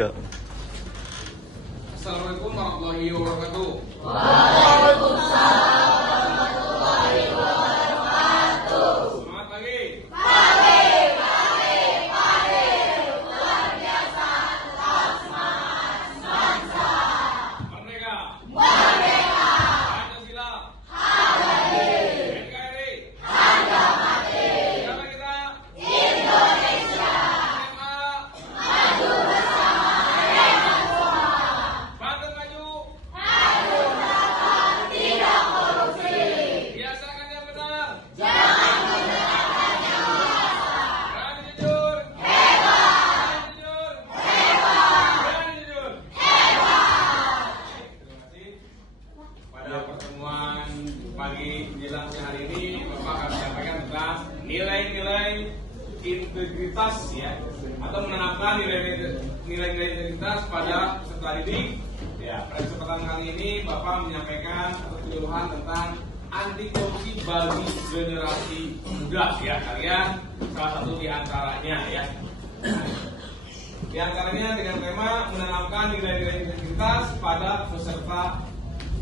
3. Assalamualaikum warahmatullahi wabarakatuh. Waalaikumsalam. Selamat pagi. Luar biasa, tetap semangat, Merdeka. merdeka, Pancasila. abadi, NKRI. harga mati, Siapa kita? Indonesia, SMA. maju bersama, mereka semua, Banten maju. maju bersama, tidak korupsi, Biasakan yang benar. jangan menggunakan yang biasa, Berani jujur. hebat, Berani jujur. hebat, Berani jujur. hebat. Terima kasih. Pada pertemuan pagi menjelang siang hari ini, Bapak akan menyampaikan tentang nilai-nilai integritas ya, atau menanamkan nilai-nilai integritas pada peserta didik. Ya, pada kesempatan kali ini Bapak menyampaikan atau penyuluhan tentang anti korupsi bagi generasi muda ya. Kalian salah satu di antaranya ya. Di antaranya dengan tema menanamkan nilai-nilai integritas pada peserta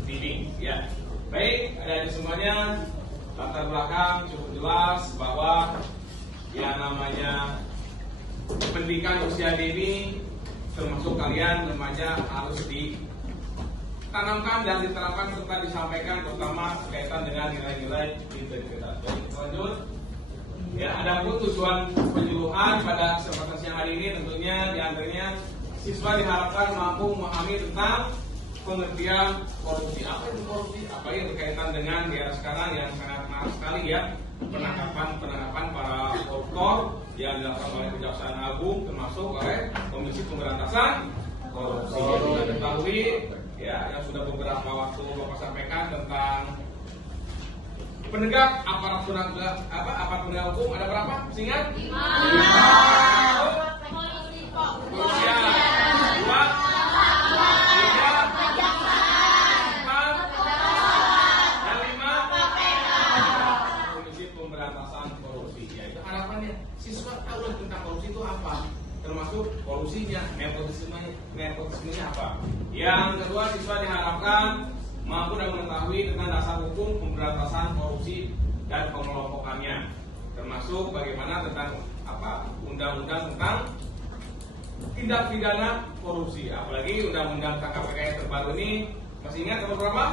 didik ya. Baik, ada di semuanya latar belakang cukup jelas bahwa yang namanya pendidikan usia dini termasuk kalian remaja harus ditanamkan dan diterapkan serta disampaikan terutama berkaitan dengan nilai-nilai integritas. Baik, lanjut. Ya, ada pun tujuan penyuluhan pada kesempatan siang hari ini tentunya diantaranya siswa diharapkan mampu memahami tentang pengertian korupsi. Apa itu korupsi? Apa yang berkaitan dengan di era sekarang yang sangat menarik sekali ya, penangkapan para koruptor yang dilakukan oleh Kejaksaan Agung termasuk oleh Komisi Pemberantasan Korupsi. Kita ketahui ya, yang sudah beberapa waktu Bapak sampaikan tentang penegak aparat penegak hukum ada berapa? Ingat? 5. Polisian. 2. Komisi Pemberantasan Korupsi. Ya, itu harapannya siswa tahu tentang korupsi itu apa, termasuk korupsinya, nepotismenya apa. Yang kedua, siswa diharapkan mampu dan mengetahui tentang dasar hukum pemberantasan korupsi dan pengelompokannya, termasuk bagaimana tentang undang-undang tentang tindak pidana korupsi. Apalagi undang-undang KPK yang terbaru ini, masih ingat nomor berapa?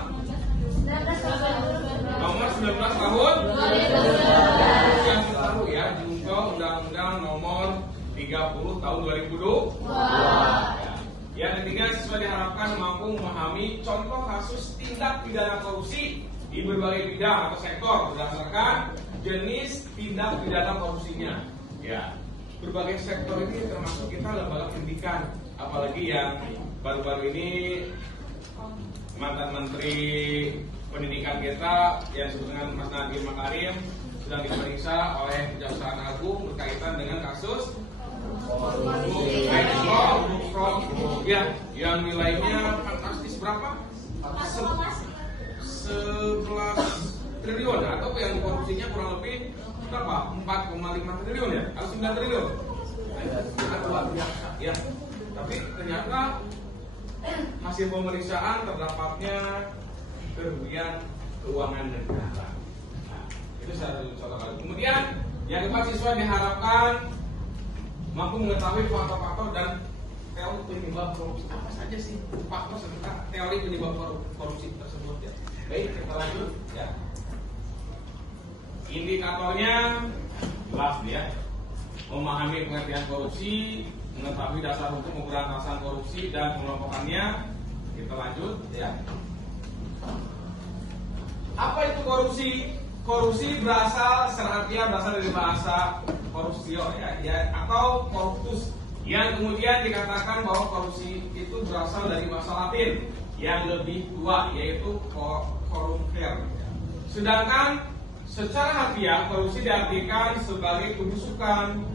Nomor 19 tahun 2019. Yang terbaru ya, diubah undang-undang nomor 30 tahun 2020. Yang ketiga, siswa diharapkan mampu memahami contoh kasus tindak pidana korupsi di berbagai bidang atau sektor berdasarkan jenis tindak pidana korupsinya. Ya, berbagai sektor ini termasuk kita lembaga pendidikan, apalagi yang baru-baru ini mantan Menteri Pendidikan kita yang disebut dengan Mas Nadiem Makarim sedang diperiksa oleh Kejaksaan Agung berkaitan dengan kasus ya, yang nilainya fantastis berapa? 11 triliun atau yang korupsinya kurang lebih berapa? 4,5 triliun ya? Atau 9 triliun? Sangat luar biasa ya. Tapi ternyata hasil pemeriksaan terdapatnya kerugian keuangan negara. Nah, itu satu contoh kali. Kemudian yang keempat, siswa diharapkan mampu mengetahui faktor-faktor dan teori penyebab korupsi. Apa saja sih faktor serta teori penyebab korupsi tersebut ya. Baik, kita lanjut ya. Indikatornya jelas ya. Memahami pengertian korupsi, mengetahui dasar hukum pemberantasan korupsi dan pengelompokannya. Kita lanjut ya. Apa itu korupsi? Korupsi berasal dari bahasa korupsio ya, atau corruptus, yang kemudian dikatakan bahwa korupsi itu berasal dari bahasa Latin yang lebih tua, yaitu corrumper. Sedangkan secara harfiah korupsi diartikan sebagai kebusukan,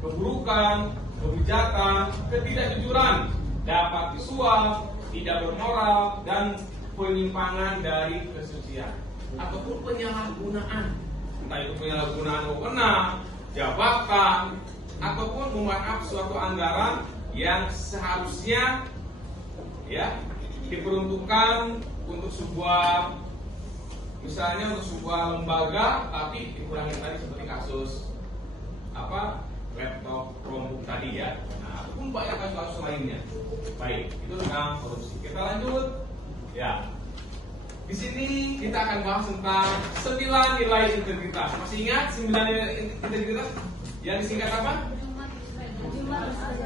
keburukan, kebijatan, ketidakjujuran, dapat disuap, tidak bermoral, dan penyimpangan dari kesucian ataupun penyalahgunaan, entah itu penyalahgunaan wewenang, jabatan, ataupun memaaf suatu anggaran yang seharusnya ya diperuntukkan untuk sebuah, misalnya untuk sebuah lembaga, tapi dikurangi tadi seperti kasus laptop Chromebook tadi ya. Nah, pun banyak kasus-kasus lainnya. Baik, itu tentang korupsi. Kita lanjut ya. Di sini kita akan bahas tentang 9 nilai integritas. Masih ingat 9 nilai integritas? Yang disingkat apa?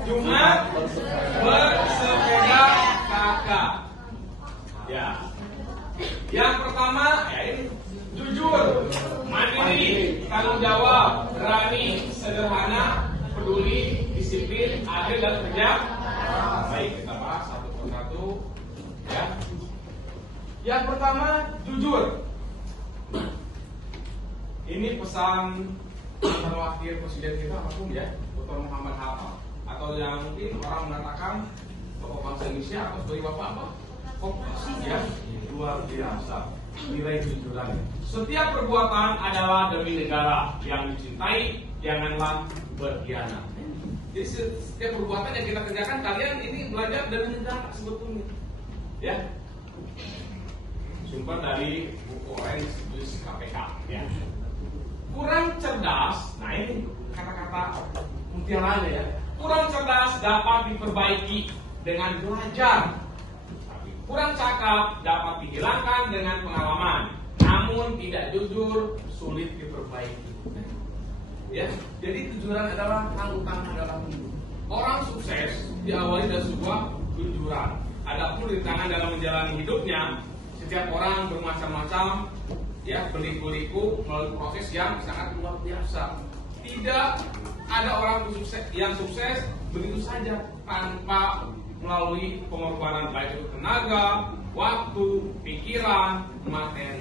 Jumat bersepeda kakak. Ya. Yang pertama, ya ini jujur, mandiri, tanggung jawab, berani, sederhana, peduli, disiplin, adil dan kerja. Baik, kita bahas satu persatu. Ya. Yang pertama, jujur. Ini pesan mantan wakil presiden kita apapun ya, Dr. Muhammad Hatta, atau yang mungkin orang mengatakan Bapak bangsa Indonesia atau sebagai Bapak apa? Kopasi ya, luar biasa nilai kejujuran. Setiap perbuatan adalah demi negara, yang dicintai janganlah berkhianat. Jadi setiap perbuatan yang kita kerjakan, kalian ini belajar dari negara sebetulnya. Ya. Sumber dari buku Orange Juice KPK ya. Kurang cerdas, nah ini kata-kata mutiaranya ya. Kurang cerdas dapat diperbaiki dengan belajar. Kurang cakap dapat dihilangkan dengan pengalaman. Namun tidak jujur sulit diperbaiki. Ya, jadi kejujuran adalah tanggung dalam hidup. Orang sukses diawali dari sebuah kejujuran. Adapun rintangan dalam menjalani hidupnya, setiap orang bermacam-macam, ya berliku-liku melalui proses yang sangat luar biasa. Tidak ada orang yang sukses begitu saja tanpa melalui pengorbanan baik itu tenaga, waktu, pikiran, materi.